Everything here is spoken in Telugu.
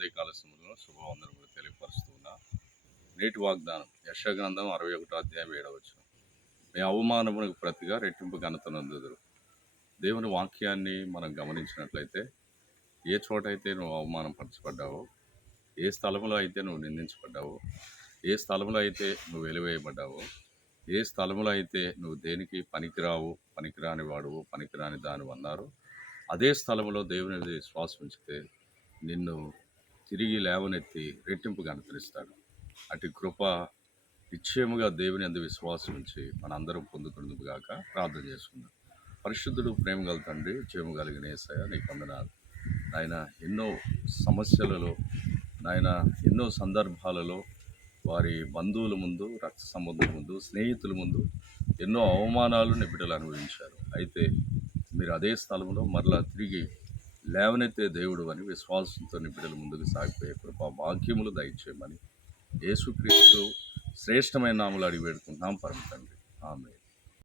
ఉదయకాల సమయంలో శుభవందనములు తెలియపరుస్తున్నా. నేటి వాగ్దానం యెషయా గ్రంథం 61 అధ్యాయం 7వ వచనం. మీ అవమానమునకు ప్రతిగా రెట్టింపు ఘనత నందుదురు. దేవుని వాక్యాన్ని మనం గమనించినట్లయితే, ఏ చోటైతే నువ్వు అవమానపరచబడ్డావో, ఏ స్థలంలో అయితే నువ్వు నిందించబడ్డావో, ఏ స్థలంలో అయితే నువ్వు వెలివేయబడ్డావో, ఏ స్థలంలో అయితే నువ్వు దేనికి పనికిరావు, పనికిరాని వాడువు, పనికిరాని దానివి అన్నారో, అదే స్థలంలో దేవుని మీద విశ్వాసం ఉంచితే నిన్ను తిరిగి లేవనెత్తి రెట్టింపు ఘనతనిస్తాడు. అటు కృప నిశ్చయముగా దేవుని యందు విశ్వాసం ఉంచి మనందరం పొందుకునేందుకుగాక ప్రార్థన చేసుకుందాం. పరిశుద్ధుడు, ప్రేమ గల తండ్రి, జయము కలిగిన యేసయ్య, నీకు వందనాలు. నాయన ఎన్నో సమస్యలలో, నాయన ఎన్నో సందర్భాలలో వారి బంధువుల ముందు, రక్త సంబంధుల ముందు, స్నేహితుల ముందు ఎన్నో అవమానాలు నీ బిడ్డలు అనుభవించారు. అయితే మీరు అదే స్థలంలో మరలా తిరిగి లేవనెత్తే దేవుడు అని విశ్వాసంతో నీ బిడ్డలు ముందుకు సాగిపోయే కృపా భాగ్యములు దయచేయమని యేసుక్రీస్తు శ్రేష్టమైన నామములో అడిగి వేడుకుంటున్నాం పరమ తండ్రి. ఆమేన్.